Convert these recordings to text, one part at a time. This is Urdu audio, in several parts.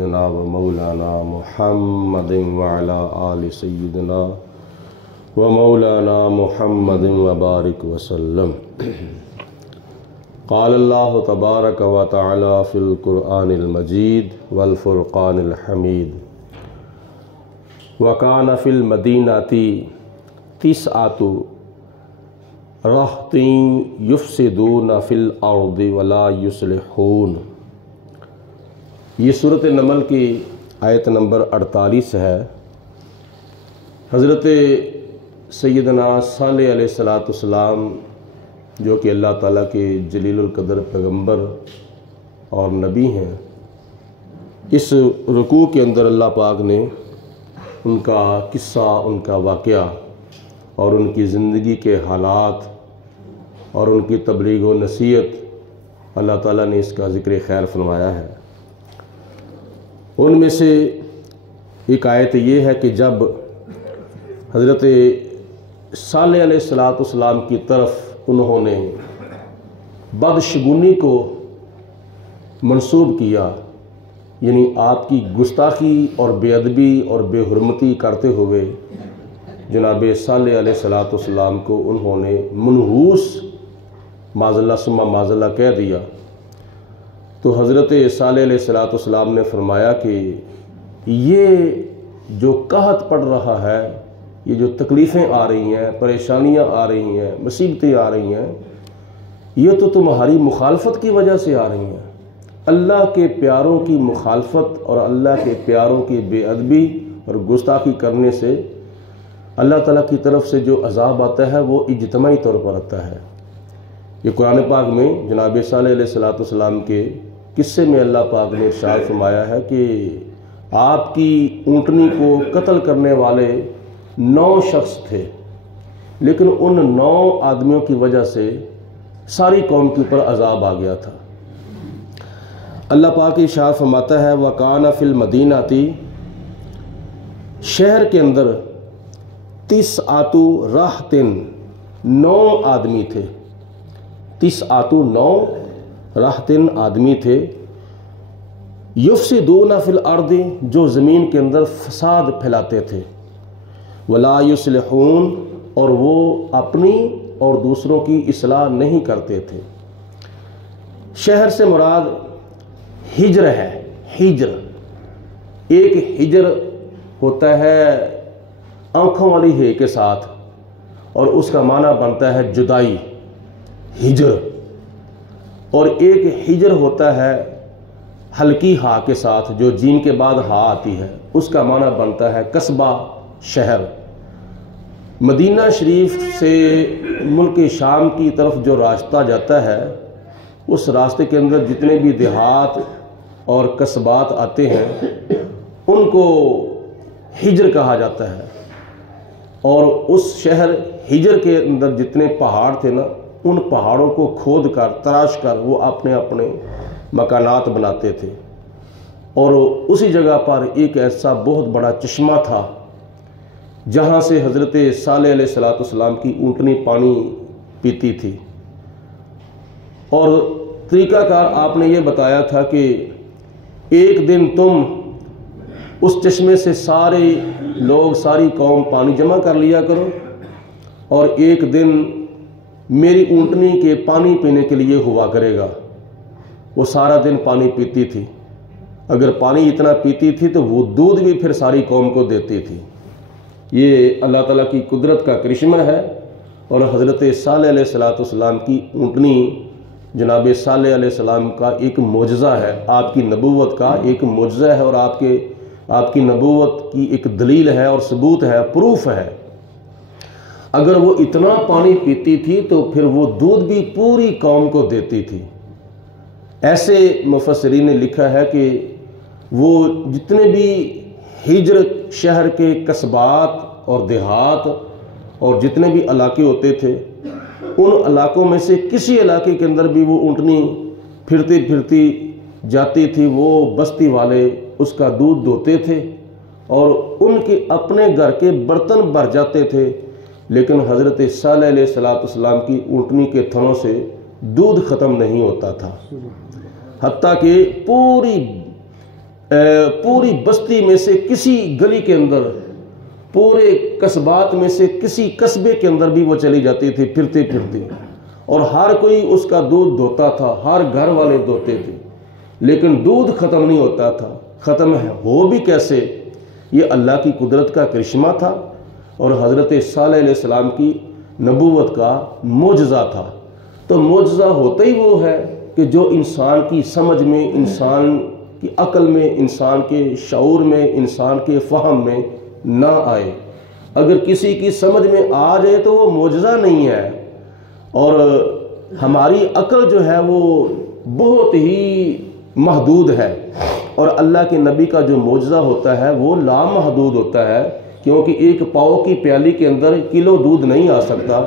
سیدنا و مولانا محمد وعلا آل سیدنا و مولانا محمد وبارک وسلم۔ قال اللہ تبارک و تعالی فی القرآن المجید والفرقان الحمید۔ وکان فی المدینۃ تسعۃ رہط یفسدون فی الارض ولا یصلحون۔ یہ سورۃ نمل کی آیت نمبر 48 ہے۔ حضرت سیدنا صالح علیہ السلام جو کہ اللہ تعالیٰ کے جلیل القدر پیغمبر اور نبی ہیں، اس رکوع کے اندر اللہ پاک نے ان کا قصہ، ان کا واقعہ اور ان کی زندگی کے حالات اور ان کی تبلیغ و نصیحت، اللہ تعالیٰ نے اس کا ذکر خیر فرمایا ہے۔ ان میں سے ایک آیت یہ ہے کہ جب حضرت صالح علیہ السلام کی طرف انہوں نے بدشگونی کو منسوب کیا، یعنی آپ کی گستاخی اور بے ادبی اور بے حرمتی کرتے ہوئے جناب صالح علیہ السلام کو انہوں نے منحوس معاذ اللہ ثم معاذ اللہ کہہ دیا، تو حضرت صالح علیہ السلام نے فرمایا کہ یہ جو قحط پڑ رہا ہے، یہ جو تکلیفیں آ رہی ہیں، پریشانیاں آ رہی ہیں، مصیبتیں آ رہی ہیں، یہ تو تمہاری مخالفت کی وجہ سے آ رہی ہیں۔ اللہ کے پیاروں کی مخالفت اور اللہ کے پیاروں کی بے ادبی اور گستاخی کرنے سے اللہ تعالیٰ کی طرف سے جو عذاب آتا ہے وہ اجتماعی طور پر آتا ہے۔ یہ قرآن پاک میں جناب صالح علیہ السلام کے قصے میں اللہ پاک نے ارشاد فرمایا ہے کہ آپ کی اونٹنی کو قتل کرنے والے 9 شخص تھے، لیکن ان 9 آدمیوں کی وجہ سے ساری قوم کے اوپر عذاب آ گیا تھا۔ اللہ پاک ارشاد فرماتا ہے وَكَانَ فِي الْمَدِينَةِ، شہر کے اندر 9 رہط 9 آدمی تھے، 9 رہط آدمی تھے، یفسدون فی الارض، جو زمین کے اندر فساد پھیلاتے تھے، ولا یصلحون، اور وہ اپنی اور دوسروں کی اصلاح نہیں کرتے تھے۔ شہر سے مراد ہجر ہے۔ ہجر، ایک ہجر ہوتا ہے آنکھوں والی ہے کے ساتھ، اور اس کا معنی بنتا ہے جدائی، ہجر، اور ایک ہجر ہوتا ہے ہلکی ہا کے ساتھ، جو جیم کے بعد ہا آتی ہے، اس کا معنی بنتا ہے قصبہ، شہر۔ مدینہ شریف سے ملک شام کی طرف جو راستہ جاتا ہے، اس راستے کے اندر جتنے بھی دیہات اور قصبات آتے ہیں ان کو ہجر کہا جاتا ہے، اور اس شہر ہجر کے اندر جتنے پہاڑ تھے نا، ان پہاڑوں کو کھود کر تراش کر وہ اپنے اپنے مکانات بناتے تھے، اور اسی جگہ پر ایک ایسا بہت بڑا چشمہ تھا جہاں سے حضرت صالح علیہ السلام کی اونٹنی پانی پیتی تھی، اور طریقہ کار آپ نے یہ بتایا تھا کہ ایک دن تم اس چشمے سے سارے لوگ، ساری قوم پانی جمع کر لیا کرو، اور ایک دن میری اونٹنی کے پانی پینے کے لیے ہوا کرے گا۔ وہ سارا دن پانی پیتی تھی، اگر پانی اتنا پیتی تھی تو وہ دودھ بھی پھر ساری قوم کو دیتی تھی۔ یہ اللہ تعالیٰ کی قدرت کا کرشمہ ہے، اور حضرت صالح علیہ السلام کی اونٹنی جناب صالح علیہ السلام کا ایک معجزہ ہے، آپ کی نبوت کا ایک معجزہ ہے، اور آپ کی نبوت کی ایک دلیل ہے اور ثبوت ہے، پروف ہے۔ اگر وہ اتنا پانی پیتی تھی تو پھر وہ دودھ بھی پوری قوم کو دیتی تھی۔ ایسے مفسرین نے لکھا ہے کہ وہ جتنے بھی ہجر شہر کے قصبات اور دیہات اور جتنے بھی علاقے ہوتے تھے، ان علاقوں میں سے کسی علاقے کے اندر بھی وہ اونٹنی پھرتی پھرتی جاتی تھی، وہ بستی والے اس کا دودھ دوتے تھے، اور ان کے اپنے گھر کے برتن بھر جاتے تھے، لیکن حضرت صالح علیہ السلام کی اونٹنی کے تھنوں سے دودھ ختم نہیں ہوتا تھا، حتیٰ کہ پوری پوری بستی میں سے کسی گلی کے اندر، پورے قصبات میں سے کسی قصبے کے اندر بھی وہ چلی جاتی تھی پھرتے پھرتے، اور ہر کوئی اس کا دودھ دھوتا تھا، ہر گھر والے دھوتے تھے، لیکن دودھ ختم نہیں ہوتا تھا۔ ختم ہو بھی کیسے؟ یہ اللہ کی قدرت کا کرشمہ تھا اور حضرت صالح علیہ السلام کی نبوت کا معجزہ تھا۔ تو معجزہ ہوتا ہی وہ ہے کہ جو انسان کی سمجھ میں، انسان کی عقل میں، انسان کے شعور میں، انسان کے فہم میں نہ آئے۔ اگر کسی کی سمجھ میں آ جائے تو وہ معجزہ نہیں ہے، اور ہماری عقل جو ہے وہ بہت ہی محدود ہے، اور اللہ کے نبی کا جو معجزہ ہوتا ہے وہ لامحدود ہوتا ہے، کیونکہ ایک پاؤ کی پیالی کے اندر کلو دودھ نہیں آ سکتا۔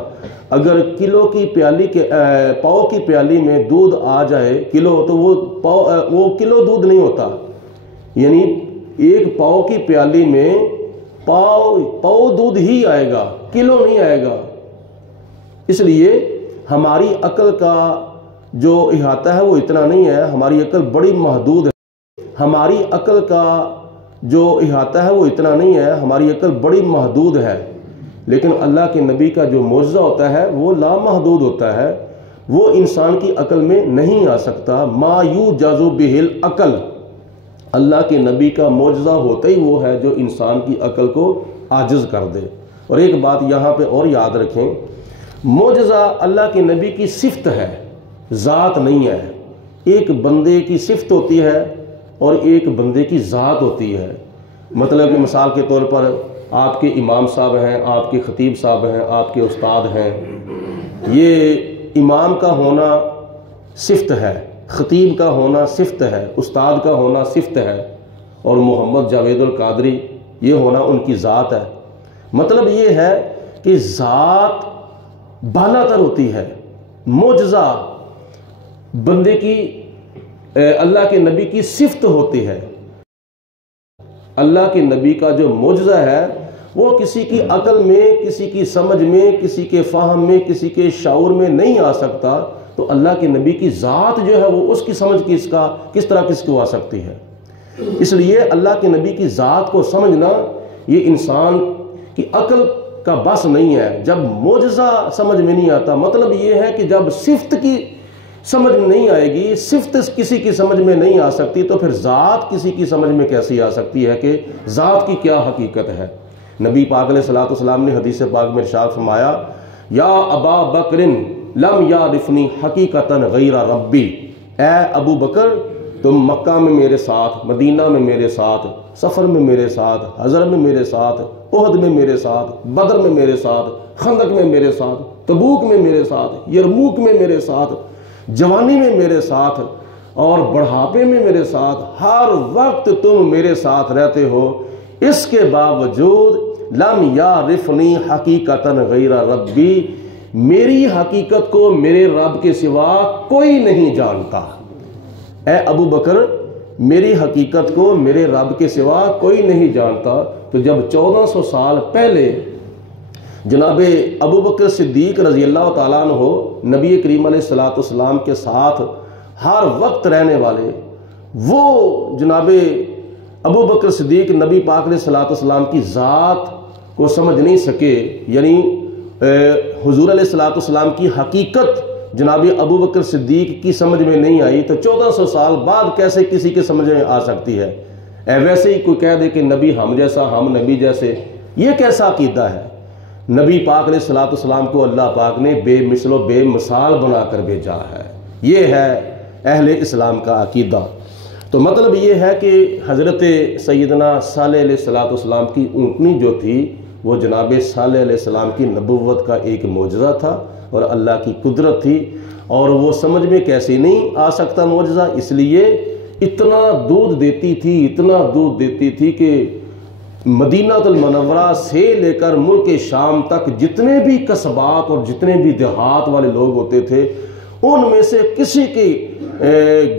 اگر کلو کی پیالی کے پاؤ کی پیالی میں دودھ آ جائے کلو، تو وہ کلو دودھ نہیں ہوتا، یعنی ایک پاؤ کی پیالی میں پاؤ دودھ ہی آئے گا، کلو نہیں آئے گا۔ اس لیے ہماری عقل کا جو احاطہ ہے وہ اتنا نہیں ہے، ہماری عقل بڑی محدود ہے۔ ہماری عقل کا جو احاطہ ہے وہ اتنا نہیں ہے، ہماری عقل بڑی محدود ہے، لیکن اللہ کے نبی کا جو معجزہ ہوتا ہے وہ لامحدود ہوتا ہے، وہ انسان کی عقل میں نہیں آ سکتا۔ ما یوجز بہ العقل، اللہ کے نبی کا معجزہ ہوتا ہی وہ ہے جو انسان کی عقل کو عاجز کر دے۔ اور ایک بات یہاں پہ اور یاد رکھیں، معجزہ اللہ کے نبی کی صفت ہے، ذات نہیں ہے۔ ایک بندے کی صفت ہوتی ہے اور ایک بندے کی ذات ہوتی ہے۔ مطلب کہ مثال کے طور پر آپ کے امام صاحب ہیں، آپ کے خطیب صاحب ہیں، آپ کے استاد ہیں، یہ امام کا ہونا صفت ہے، خطیب کا ہونا صفت ہے، استاد کا ہونا صفت ہے، اور محمد جاوید القادری یہ ہونا ان کی ذات ہے۔ مطلب یہ ہے کہ ذات بالا تر ہوتی ہے، معجزہ بندے کی اللہ کے نبی کی صفت ہوتی ہے۔ اللہ کے نبی کا جو معجزہ ہے وہ کسی کی عقل میں، کسی کی سمجھ میں، کسی کے فہم میں، کسی کے شعور میں نہیں آ سکتا، تو اللہ کے نبی کی ذات جو ہے وہ اس کی سمجھ کس طرح کس کو آ سکتی ہے۔ اس لیے اللہ کے نبی کی ذات کو سمجھنا یہ انسان کی عقل کا بس نہیں ہے۔ جب معجزہ سمجھ میں نہیں آتا، مطلب یہ ہے کہ جب صفت کی سمجھ میں نہیں آئے گی، صفت کسی کی سمجھ میں نہیں آ سکتی، تو پھر ذات کسی کی سمجھ میں کیسی آ سکتی ہے کہ ذات کی کیا حقیقت ہے۔ نبی پاک علیہ الصلوۃ والسلام نے حدیث پاک میں ارشاد فرمایا، یا ابا بکر لم یعرفنی حقیقتا غیر ربی، اے ابو بکر تم مکہ میں میرے ساتھ، مدینہ میں میرے ساتھ، سفر میں میرے ساتھ، حضر میں میرے ساتھ، احد میں میرے ساتھ، بدر میں میرے ساتھ، خندق میں میرے ساتھ، تبوک میں میرے ساتھ، یرموک میں میرے ساتھ، جوانی میں میرے ساتھ اور بڑھاپے میں میرے ساتھ، ہر وقت تم میرے ساتھ رہتے ہو، اس کے باوجود لم یعرفنی حقیقتا غیر ربی، میری حقیقت کو میرے رب کے سوا کوئی نہیں جانتا۔ اے ابو بکر میری حقیقت کو میرے رب کے سوا کوئی نہیں جانتا۔ تو جب 1400 سال پہلے جناب ابو بکر صدیق رضی اللہ تعالیٰ عنہ نبی کریم علیہ الصلوۃ والسلام کے ساتھ ہر وقت رہنے والے، وہ جناب ابو بکر صدیق نبی پاک علیہ الصلوۃ والسلام کی ذات کو سمجھ نہیں سکے، یعنی حضور علیہ الصلوۃ والسلام کی حقیقت جناب ابو بکر صدیق کی سمجھ میں نہیں آئی، تو 1400 سال بعد کیسے کسی کے سمجھ میں آ سکتی ہے؟ ویسے ہی کوئی کہہ دے کہ نبی ہم جیسا، ہم نبی جیسے، یہ کیسا عقیدہ ہے؟ نبی پاک علیہ الصلوۃ والسلام کو اللہ پاک نے بے مثل و بے مثال بنا کر بھیجا ہے، یہ ہے اہل اسلام کا عقیدہ۔ تو مطلب یہ ہے کہ حضرت سیدنا صالح علیہ الصلوۃ والسلام کی اونٹنی جو تھی وہ جناب صالح علیہ السلام کی نبوت کا ایک معجزہ تھا اور اللہ کی قدرت تھی، اور وہ سمجھ میں کیسے نہیں آ سکتا معجزہ؟ اس لیے اتنا دودھ دیتی تھی، اتنا دودھ دیتی تھی کہ مدینہ المنورہ سے لے کر ملک شام تک جتنے بھی قصبات اور جتنے بھی دیہات والے لوگ ہوتے تھے، ان میں سے کسی کے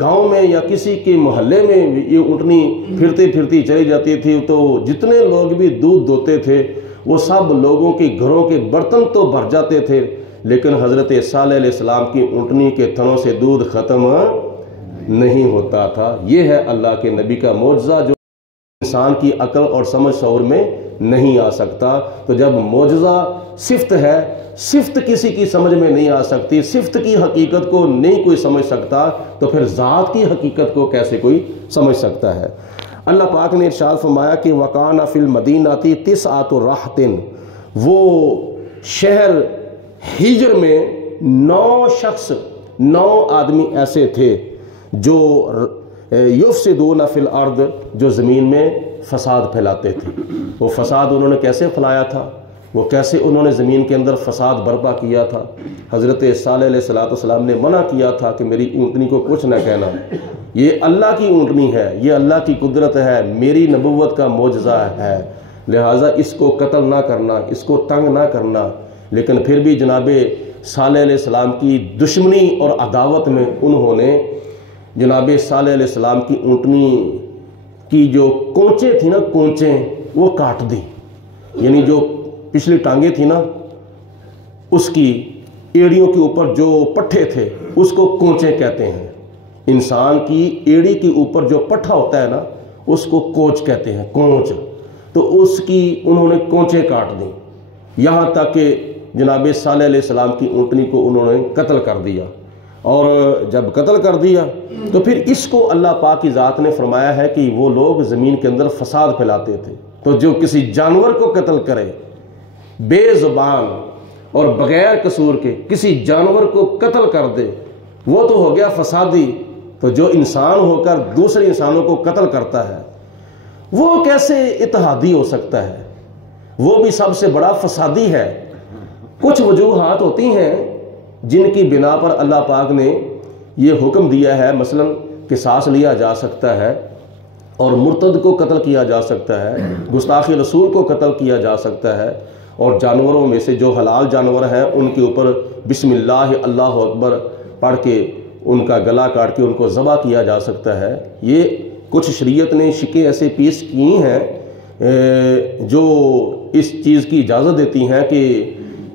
گاؤں میں یا کسی کے محلے میں یہ اونٹنی پھرتی پھرتی چلی جاتی تھی، تو جتنے لوگ بھی دودھ دوتے تھے وہ سب لوگوں کے گھروں کے برتن تو بھر جاتے تھے، لیکن حضرت صالح علیہ السلام کی اونٹنی کے تھنوں سے دودھ ختم نہیں ہوتا تھا۔ یہ ہے اللہ کے نبی کا معجزہ جو انسان کی عقل اور سمجھ شعور میں نہیں آ سکتا۔ تو جب معجزہ صفت ہے، صفت کسی کی سمجھ میں نہیں آ سکتی، صفت کی حقیقت کو نہیں کوئی سمجھ سکتا، تو پھر ذات کی حقیقت کو کیسے کوئی سمجھ سکتا ہے۔ اللہ پاک نے ارشاد فرمایا کہ وَقَانَ فِي الْمَدِينَةِ تِسْعَةُ رَہْطٍ، وہ شہر ہجر میں 9 شخص، 9 آدمی ایسے تھے جو یفسدون فی الارض، جو زمین میں فساد پھیلاتے تھے۔ وہ فساد انہوں نے کیسے پھیلایا تھا؟ وہ کیسے انہوں نے زمین کے اندر فساد برپا کیا تھا؟ حضرت صالح علیہ السلام نے منع کیا تھا کہ میری اونٹنی کو کچھ نہ کہنا، یہ اللہ کی اونٹنی ہے، یہ اللہ کی قدرت ہے، میری نبوت کا معجزہ ہے، لہٰذا اس کو قتل نہ کرنا، اس کو تنگ نہ کرنا۔ لیکن پھر بھی جناب صالح علیہ السلام کی دشمنی اور عداوت میں انہوں نے جناب صالح علیہ السلام کی اونٹنی کی جو کونچیں تھیں نا، کونچیں وہ کاٹ دی، یعنی جو پچھلی ٹانگیں تھیں نا، اس کی ایڑیوں کے اوپر جو پٹھے تھے اس کو کونچیں کہتے ہیں۔ انسان کی ایڑی کے اوپر جو پٹھا ہوتا ہے نا، اس کو کونچ کہتے ہیں، کونچ۔ تو اس کی انہوں نے کونچیں کاٹ دیں، یہاں تک کہ جناب صالح علیہ السلام کی اونٹنی کو انہوں نے قتل کر دیا۔ اور جب قتل کر دیا تو پھر اس کو اللہ پاک کی ذات نے فرمایا ہے کہ وہ لوگ زمین کے اندر فساد پھیلاتے تھے۔ تو جو کسی جانور کو قتل کرے، بے زبان اور بغیر قصور کے کسی جانور کو قتل کر دے، وہ تو ہو گیا فسادی۔ تو جو انسان ہو کر دوسرے انسانوں کو قتل کرتا ہے، وہ کیسے اتحادی ہو سکتا ہے؟ وہ بھی سب سے بڑا فسادی ہے۔ کچھ وجوہات ہوتی ہیں جن کی بنا پر اللہ پاک نے یہ حکم دیا ہے، مثلا قصاص لیا جا سکتا ہے، اور مرتد کو قتل کیا جا سکتا ہے، گستاخ رسول کو قتل کیا جا سکتا ہے، اور جانوروں میں سے جو حلال جانور ہیں ان کے اوپر بسم اللہ اللہ اکبر پڑھ کے ان کا گلا کاٹ کے ان کو ذبح کیا جا سکتا ہے۔ یہ کچھ شریعت نے شکیں ایسے پیش کی ہیں جو اس چیز کی اجازت دیتی ہیں کہ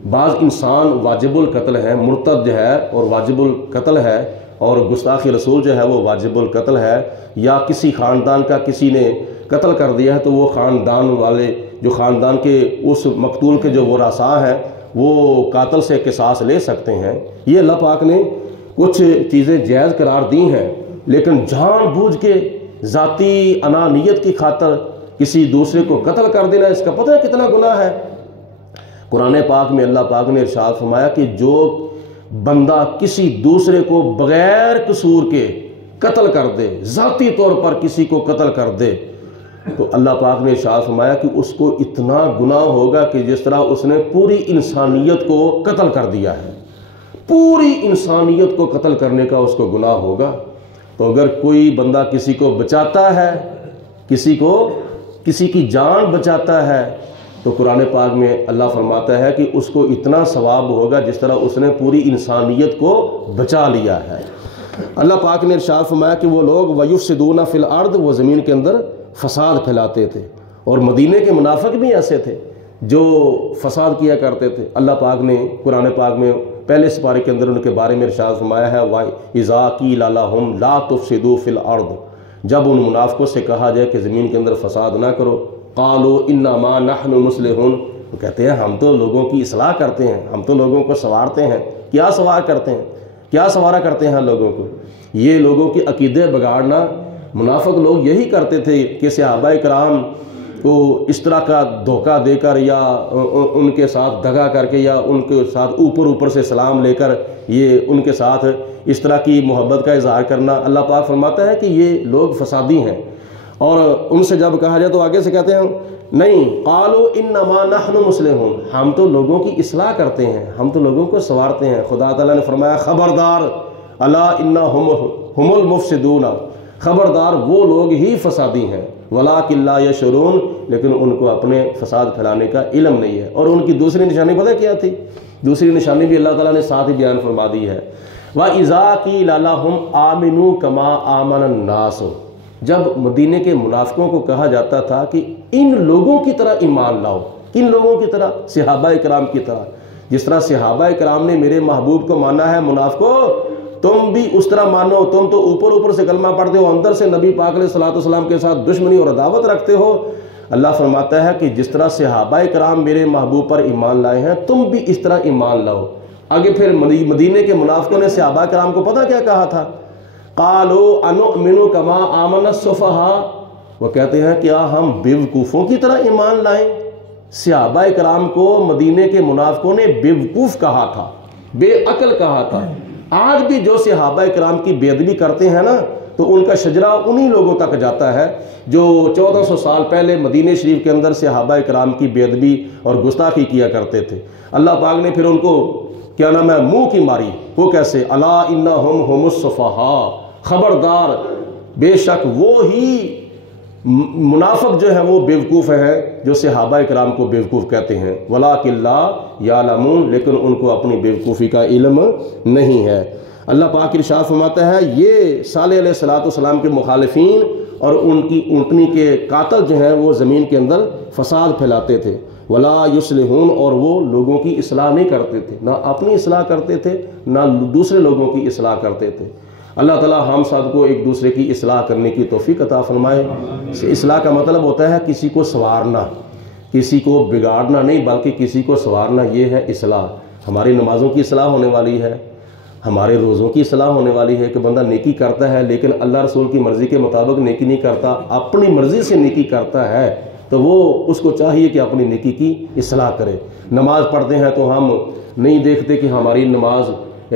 بعض انسان واجب القتل ہے، مرتد جو ہے اور واجب القتل ہے، اور گستاخ رسول جو ہے وہ واجب القتل ہے، یا کسی خاندان کا کسی نے قتل کر دیا ہے تو وہ خاندان والے، جو خاندان کے اس مقتول کے جو ورثاء ہیں، وہ قاتل سے قصاص لے سکتے ہیں۔ یہ اللہ پاک نے کچھ چیزیں جائز قرار دی ہیں، لیکن جان بوجھ کے ذاتی انانیت کی خاطر کسی دوسرے کو قتل کر دینا، اس کا پتہ ہے کتنا گناہ ہے۔ قرآن پاک میں اللہ پاک نے ارشاد فرمایا کہ جو بندہ کسی دوسرے کو بغیر قصور کے قتل کر دے، ذاتی طور پر کسی کو قتل کر دے، تو اللہ پاک نے ارشاد فرمایا کہ اس کو اتنا گناہ ہوگا کہ جس طرح اس نے پوری انسانیت کو قتل کر دیا ہے، پوری انسانیت کو قتل کرنے کا اس کو گناہ ہوگا۔ تو اگر کوئی بندہ کسی کو بچاتا ہے، کسی کی جان بچاتا ہے، تو قرآن پاک میں اللہ فرماتا ہے کہ اس کو اتنا ثواب ہوگا جس طرح اس نے پوری انسانیت کو بچا لیا ہے۔ اللہ پاک نے ارشاد فرمایا کہ وہ لوگ وَيُفْسِدُونَ فِي الْأَرْضِ، وہ زمین کے اندر فساد پھیلاتے تھے، اور مدینے کے منافق بھی ایسے تھے جو فساد کیا کرتے تھے۔ اللہ پاک نے قرآن پاک میں پہلے سپارے کے اندر ان کے بارے میں ارشاد فرمایا ہے وَإِذَا قِيلَ لَهُمْ لَا تُفْسِدُوا فِي الْأَرْضِ، جب ان منافقوں سے کہا جائے کہ زمین کے اندر فساد نہ کرو، قالوا انما نحن مصلحون، وہ کہتے ہیں ہم تو لوگوں کی اصلاح کرتے ہیں، ہم تو لوگوں کو سنوارتے ہیں۔ کیا سوار کرتے ہیں؟ کیا سنوارا کرتے ہیں لوگوں کو؟ یہ لوگوں کے عقیدے بگاڑنا منافق لوگ یہی کرتے تھے کہ صحابہ کرام کو اس طرح کا دھوکہ دے کر یا ان کے ساتھ دغا کر کے یا ان کے ساتھ اوپر سے سلام لے کر یہ ان کے ساتھ اس طرح کی محبت کا اظہار کرنا۔ اللہ پاک فرماتا ہے کہ یہ لوگ فسادی ہیں، اور ان سے جب کہا جائے تو آگے سے کہتے ہیں نہیں، قالوا انما نحن مصلحون، ہم تو لوگوں کی اصلاح کرتے ہیں، ہم تو لوگوں کو سنوارتے ہیں۔ خدا تعالیٰ نے فرمایا خبردار الا انہم ہم المفسدون، خبردار وہ لوگ ہی فسادی ہیں، ولکن لا یشعرون، لیکن ان کو اپنے فساد پھیلانے کا علم نہیں ہے۔ اور ان کی دوسری نشانی پتہ کیا تھی؟ دوسری نشانی بھی اللہ تعالیٰ نے ساتھ ہی بیان فرما دی ہے، وَإِذَا قِيلَ لَهُمْ آمِنُوا كَمَا آمَنَ النَّاسُ، جب مدینے کے منافقوں کو کہا جاتا تھا کہ ان لوگوں کی طرح ایمان لاؤ، کن لوگوں کی طرح؟ صحابہ کرام کی طرح، جس طرح صحابہ کرام نے میرے محبوب کو مانا ہے، منافقوں تم بھی اس طرح مانو، تم تو اوپر اوپر سے کلمہ پڑھتے ہو، اندر سے نبی پاک علیہ الصلوۃ والسلام کے ساتھ دشمنی اور عداوت رکھتے ہو۔ اللہ فرماتا ہے کہ جس طرح صحابہ کرام میرے محبوب پر ایمان لائے ہیں تم بھی اس طرح ایمان لاؤ۔ آگے پھر مدینے کے منافقوں نے صحابہ کرام کو پتہ کیا کہا تھا؟ قالوا انؤمن کما آمن السفہاء، وہ کہتے ہیں کیا ہم بیوقوفوں کی طرح ایمان لائیں؟ صحابہ کرام کو مدینے کے منافقوں نے بیوقوف کہا تھا، بے عقل کہا تھا۔ آج بھی جو صحابہ کرام کی بے ادبی کرتے ہیں نا تو ان کا شجرہ انہی لوگوں تک جاتا ہے جو 1400 سال پہلے مدینہ شریف کے اندر صحابہ کرام کی بے ادبی اور گستاخی کیا کرتے تھے۔ اللہ پاک نے پھر ان کو کیا نام ہے منہ کی ماری۔ وہ کیسے؟ الا انہم هم السفہاء، خبردار بے شک وہ ہی منافق جو ہے وہ بیوقوف ہیں جو صحابہ کرام کو بیوقوف کہتے ہیں۔ ولکن لا یعلمون، لیکن ان کو اپنی بیوقوفی کا علم نہیں ہے۔ اللہ پاک ارشاد فرماتا ہے یہ صالح علیہ الصلوۃ والسلام کے مخالفین اور ان کی اونٹنی کے قاتل جو ہیں وہ زمین کے اندر فساد پھیلاتے تھے۔ ولا یصلحون، اور وہ لوگوں کی اصلاح نہیں کرتے تھے، نہ اپنی اصلاح کرتے تھے نہ دوسرے لوگوں کی اصلاح کرتے تھے۔ اللہ تعالی ہم سب کو ایک دوسرے کی اصلاح کرنے کی توفیق عطا فرمائے۔ اصلاح کا مطلب ہوتا ہے کسی کو سنوارنا، کسی کو بگاڑنا نہیں بلکہ کسی کو سنوارنا، یہ ہے اصلاح۔ ہماری نمازوں کی اصلاح ہونے والی ہے، ہمارے روزوں کی اصلاح ہونے والی ہے کہ بندہ نیکی کرتا ہے لیکن اللہ رسول کی مرضی کے مطابق نیکی نہیں کرتا، اپنی مرضی سے نیکی کرتا ہے تو وہ اس کو چاہیے کہ اپنی نیکی کی اصلاح کرے۔ نماز پڑھتے ہیں تو ہم نہیں دیکھتے کہ ہماری نماز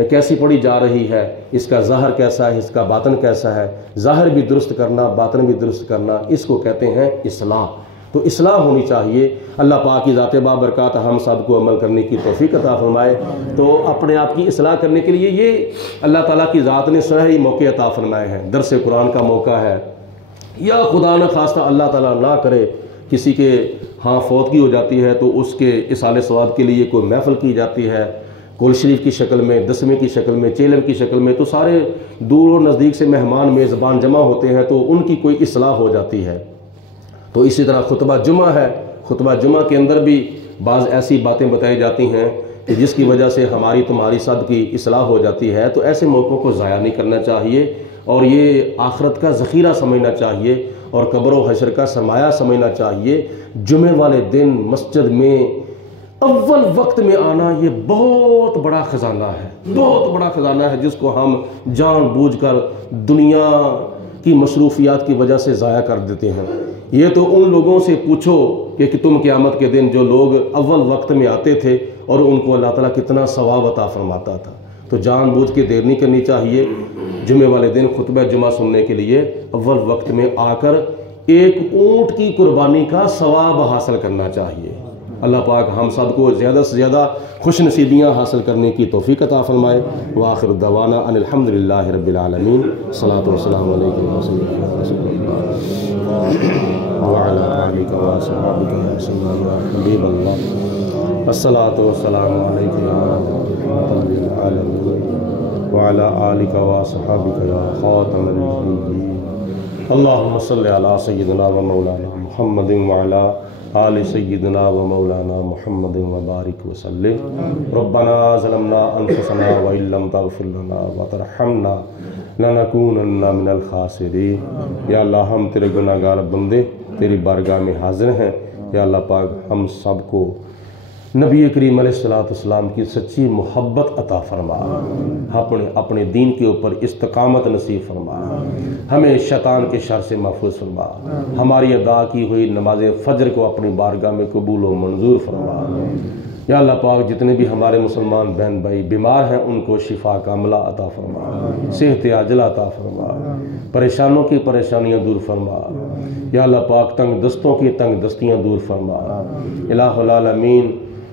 کیسی پڑھی جا رہی ہے، اس کا ظاہر کیسا ہے، اس کا باطن کیسا ہے۔ ظاہر بھی درست کرنا، باطن بھی درست کرنا، اس کو کہتے ہیں اصلاح۔ تو اصلاح ہونی چاہیے۔ اللہ پاک کی ذات بابرکات ہم سب کو عمل کرنے کی توفیق عطا فرمائے۔ تو اپنے آپ کی اصلاح کرنے کے لیے یہ اللہ تعالیٰ کی ذات نے صحیح موقع عطا فرمائے ہیں۔ درس قرآن کا موقع ہے، یا خدا نہ خواستہ اللہ تعالیٰ نہ کرے کسی کے ہاں فوتگی ہو جاتی ہے تو اس کے اصالہ ثواب کے لیے کوئی محفل کی جاتی ہے، کل شریف کی شکل میں، دسویں کی شکل میں، چیلم کی شکل میں، تو سارے دور و نزدیک سے مہمان میزبان جمع ہوتے ہیں تو ان کی کوئی اصلاح ہو جاتی ہے۔ تو اسی طرح خطبہ جمعہ ہے، خطبہ جمعہ کے اندر بھی بعض ایسی باتیں بتائی جاتی ہیں کہ جس کی وجہ سے ہماری تمہاری سب کی اصلاح ہو جاتی ہے۔ تو ایسے موقعوں کو ضائع نہیں کرنا چاہیے اور یہ آخرت کا ذخیرہ سمجھنا چاہیے اور قبر و حشر کا سرمایہ سمجھنا چاہیے۔ جمعے والے دن مسجد میں اول وقت میں آنا یہ بہت بڑا خزانہ ہے، بہت بڑا خزانہ ہے جس کو ہم جان بوجھ کر دنیا کی مصروفیات کی وجہ سے ضائع کر دیتے ہیں۔ یہ تو ان لوگوں سے پوچھو کہ تم قیامت کے دن جو لوگ اول وقت میں آتے تھے اور ان کو اللہ تعالیٰ کتنا ثواب عطا فرماتا تھا۔ تو جان بوجھ کے دیر نہیں کرنی چاہیے، جمعے والے دن خطبہ جمعہ سننے کے لیے اول وقت میں آ کر ایک اونٹ کی قربانی کا ثواب حاصل کرنا چاہیے۔ اللہ پاک ہم سب کو زیادہ سے زیادہ خوش نصیبیاں حاصل کرنے کی توفیق عطا فرمائے۔ وآخر دعوانا ان الحمد للہ رب العالمین، صلاۃ والسلام علیکم رسول اللہ وعلی آلہ وصحبہ وسلم حبیب اللہ، الصلاۃ والسلام علیکم رحمۃ للعالمین وعلی آلہ وصحبہ یا خاتم النبیین۔ اللہم صلی علی سیدنا و مولانا محمد وعلی آل سیدنا و مولانا محمد وبارک وسلم۔ ربنا ظلمنا انفسنا وان لم تغفر لنا وترحمنا لنکونن من الخاسرین۔ یا اللہ ہم تیرے گناہ گار بندے تیری بارگاہ میں حاضر ہیں، یا اللہ پاک ہم سب کو نبی کریم علیہ السلام کی سچی محبت عطا فرما، اپنے دین کے اوپر استقامت نصیب فرما، ہمیں شیطان کے شر سے محفوظ فرما، ہماری ادا کی ہوئی نماز فجر کو اپنی بارگاہ میں قبول و منظور فرما۔ یا اللہ پاک جتنے بھی ہمارے مسلمان بہن بھائی بیمار ہیں ان کو شفا کاملہ عطا فرما، صحت عاجلہ عطا فرما، پریشانوں کی پریشانیاں دور فرما، یا اللہ پاک تنگ دستوں کی تنگ دستیاں دور فرما۔ الہ العالمین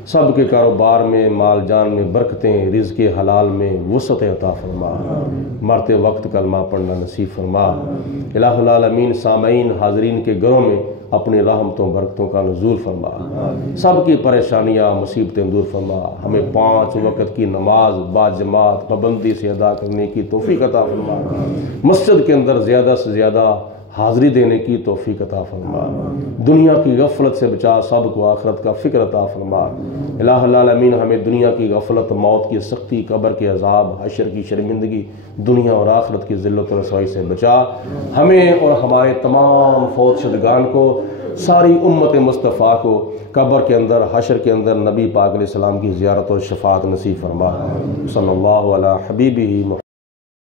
سب کے کاروبار میں، مال جان میں برکتیں، رزق حلال میں وسعت عطا فرما، مرتے وقت کلمہ پڑھنا نصیب فرما۔ الہ العالمین سامعین حاضرین کے گھروں میں اپنی رحمتوں برکتوں کا نزول فرما، سب کی پریشانیاں مصیبتیں دور فرما، ہمیں 5 وقت کی نماز باجماعت پابندی سے ادا کرنے کی توفیق عطا فرما، مسجد کے اندر زیادہ سے زیادہ حاضری دینے کی توفیق عطا فرما، دنیا کی غفلت سے بچا، سب کو آخرت کا فکر عطا فرما۔ الہ العالمین ہمیں دنیا کی غفلت، موت کی سختی، قبر کے عذاب، حشر کی شرمندگی، دنیا اور آخرت کی ذلت و رسوائی سے بچا، ہمیں اور ہمارے تمام فوت شدگان کو، ساری امت مصطفیٰ کو قبر کے اندر، حشر کے اندر نبی پاک علیہ السلام کی زیارت اور شفاعت نصیب فرما۔ صلی اللہ علی حبیبہ